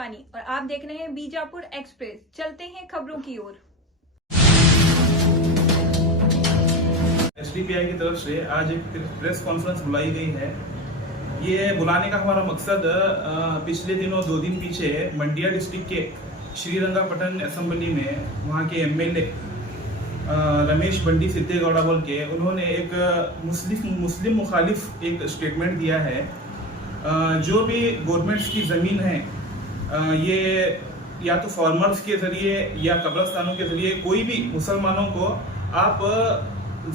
शिवानी और आप देख रहे हैं बीजापुर एक्सप्रेस। चलते हैं खबरों की ओर। एसडीपीआई की तरफ से आज एक प्रेस कॉन्फ्रेंस बुलाई गई है। ये बुलाने का हमारा मकसद पिछले दिनों 2 दिन पीछे मंडिया डिस्ट्रिक्ट के श्रीरंगापटन असेंबली में वहाँ के एमएलए रमेश बंडी सिद्धेगौड़ा बोल के उन्होंने एक मुस्लिम मुखालिफ एक स्टेटमेंट दिया है। जो भी गवर्नमेंट्स की ज़मीन है ये या तो फार्मर्स के ज़रिए या कब्रिस्तानों के ज़रिए कोई भी मुसलमानों को आप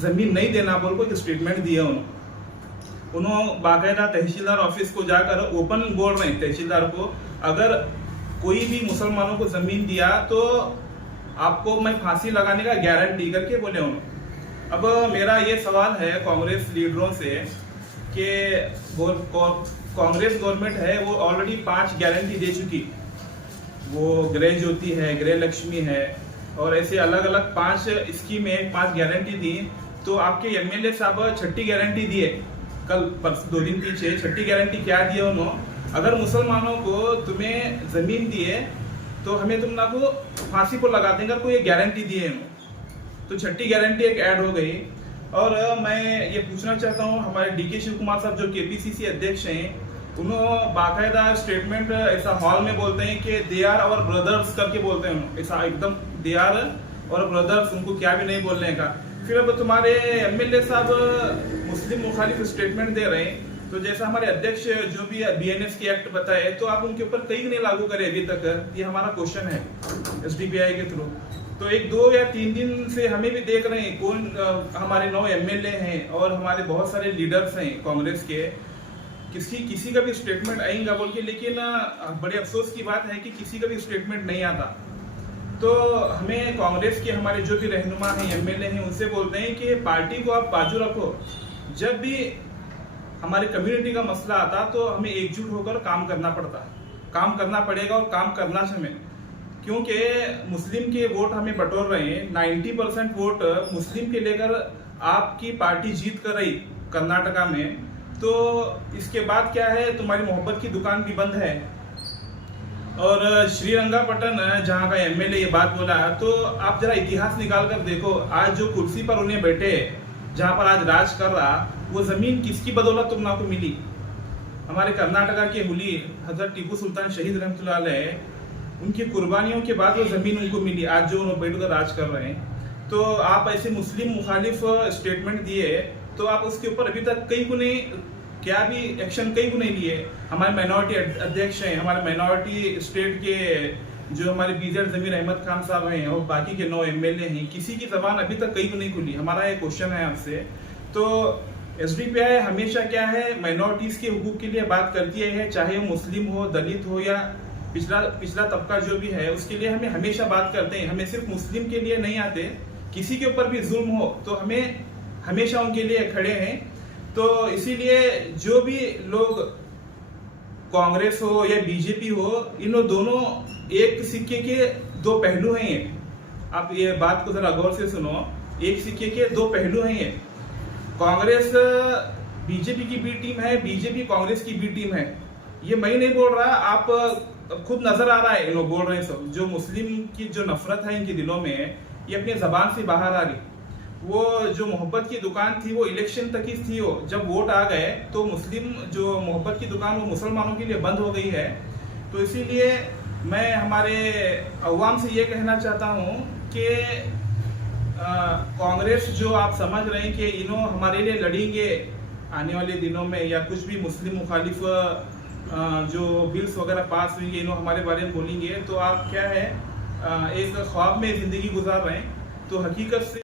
ज़मीन नहीं देना बोल को एक स्टेटमेंट दिया उन्होंने बाकायदा तहसीलदार ऑफिस को जाकर ओपन बोल रहे हैं तहसीलदार को, अगर कोई भी मुसलमानों को ज़मीन दिया तो आपको मैं फांसी लगाने का गारंटी करके बोले उन्होंने। अब मेरा ये सवाल है कांग्रेस लीडरों से कि कांग्रेस गवर्नमेंट है वो ऑलरेडी 5 गारंटी दे चुकी। वो गृह ज्योति है, गृह लक्ष्मी है और ऐसे अलग अलग 5 स्कीमें 5 गारंटी दी। तो आपके एमएलए साहब 6ठी गारंटी दिए कल 2 दिन पीछे। 6ठी गारंटी क्या दिए उन्होंने, अगर मुसलमानों को तुम्हें जमीन दिए तो हमें तुम ना को फांसी को लगा देंगे, कोई गारंटी दिए। तो 6ठी गारंटी एक ऐड हो गई। और मैं ये पूछना चाहता हूँ हमारे डीके शिव कुमार साहब जो केपीसीसी अध्यक्ष हैं, उन्होंने बाकायदा स्टेटमेंट ऐसा हॉल में बोलते हैं कि दे आर आवर ब्रदर्स करके बोलते हैं, ऐसा एकदम दे आर और ब्रदर्स, उनको क्या भी नहीं बोलने का। फिर अब तुम्हारे एमएलए साहब मुस्लिम मुखालिफ स्टेटमेंट दे रहे हैं, तो जैसा हमारे अध्यक्ष जो भी बीएनएस की एक्ट बताए तो आप उनके ऊपर कई नहीं लागू करे अभी तक। ये हमारा क्वेश्चन है एसडीपीआई के थ्रू। तो 1, 2 या 3 दिन से हमें भी देख रहे हैं कौन हमारे 9 एमएलए हैं और हमारे बहुत सारे लीडर्स हैं कांग्रेस के, किसी का भी स्टेटमेंट आएगा बोल के, लेकिन बड़े अफसोस की बात है कि किसी का भी स्टेटमेंट नहीं आता। तो हमें कांग्रेस के हमारे जो भी रहनुमा हैं एमएलए हैं उनसे बोलते हैं कि पार्टी को आप बाजू रखो, जब भी हमारे कम्युनिटी का मसला आता तो हमें एकजुट होकर काम करना पड़ेगा और काम करना चाहिए, क्योंकि मुस्लिम के वोट हमें बटोर रहे हैं। 90% वोट मुस्लिम के लेकर आपकी पार्टी जीत कर रही कर्नाटका में। तो इसके बाद क्या है, तुम्हारी मोहब्बत की दुकान भी बंद है। और श्रीरंगापटन जहाँ का एमएलए ये बात बोला, तो आप जरा इतिहास निकाल कर देखो, आज जो कुर्सी पर उन्हें बैठे, जहाँ पर आज राज कर रहा, वो जमीन किसकी बदौलत तुम ना को मिली? हमारे कर्नाटका के हुली हजरत टीपू सुल्तान शहीद रहमतुल्लाह अलैह, उनकी कुर्बानियों के बाद वो जमीन उनको मिली, आज जो उन्होंने बैठकर राज कर रहे हैं। तो आप ऐसे मुस्लिम मुखालिफ स्टेटमेंट दिए, तो आप उसके ऊपर अभी तक कई को नहीं, क्या भी एक्शन कई को नहीं लिए। हमारे माइनॉरिटी अध्यक्ष हैं, हमारे माइनॉरिटी स्टेट के जो हमारे बीजेड जमीर अहमद खान साहब हैं और बाकी के 9 एमएलए हैं, किसी की जबान अभी तक कई को नहीं खुली। हमारा ये क्वेश्चन है आपसे। तो एसडीपीआई हमेशा क्या है, माइनॉरिटीज के हुकूक के लिए बात करती है, चाहे वो मुस्लिम हो, दलित हो या पिछला तबका जो भी है, उसके लिए हमें हमेशा बात करते हैं। हमें सिर्फ मुस्लिम के लिए नहीं आते, किसी के ऊपर भी जुल्म हो तो हमें हमेशा उनके लिए खड़े हैं। तो इसीलिए जो भी लोग कांग्रेस हो या बीजेपी हो, इन दोनों एक सिक्के के 2 पहलू हैं। आप ये बात को जरा गौर से सुनो, एक सिक्के के 2 पहलू हैं। ये कांग्रेस बीजेपी की बी टीम है, बीजेपी कांग्रेस की बी टीम है। ये मैं नहीं बोल रहा, आप खुद नजर आ रहा है, लोग बोल रहे हैं सब। जो मुस्लिम की जो नफरत है इनके दिलों में, ये अपनी जबान से बाहर आ रही। वो जो मोहब्बत की दुकान थी वो इलेक्शन तक ही थी, वो जब वोट आ गए तो मुस्लिम जो मोहब्बत की दुकान वो मुसलमानों के लिए बंद हो गई है। तो इसीलिए मैं हमारे अवाम से ये कहना चाहता हूँ कि कांग्रेस जो आप समझ रहे हैं कि इन्हों हमारे लिए लड़ेंगे आने वाले दिनों में, या कुछ भी मुस्लिम मुखालिफ जो बिल्स वगैरह पास हुई इन्हों हमारे बारे में बोलेंगे, तो आप क्या है एक ख्वाब में ज़िंदगी गुजार रहे हैं। तो हकीकत से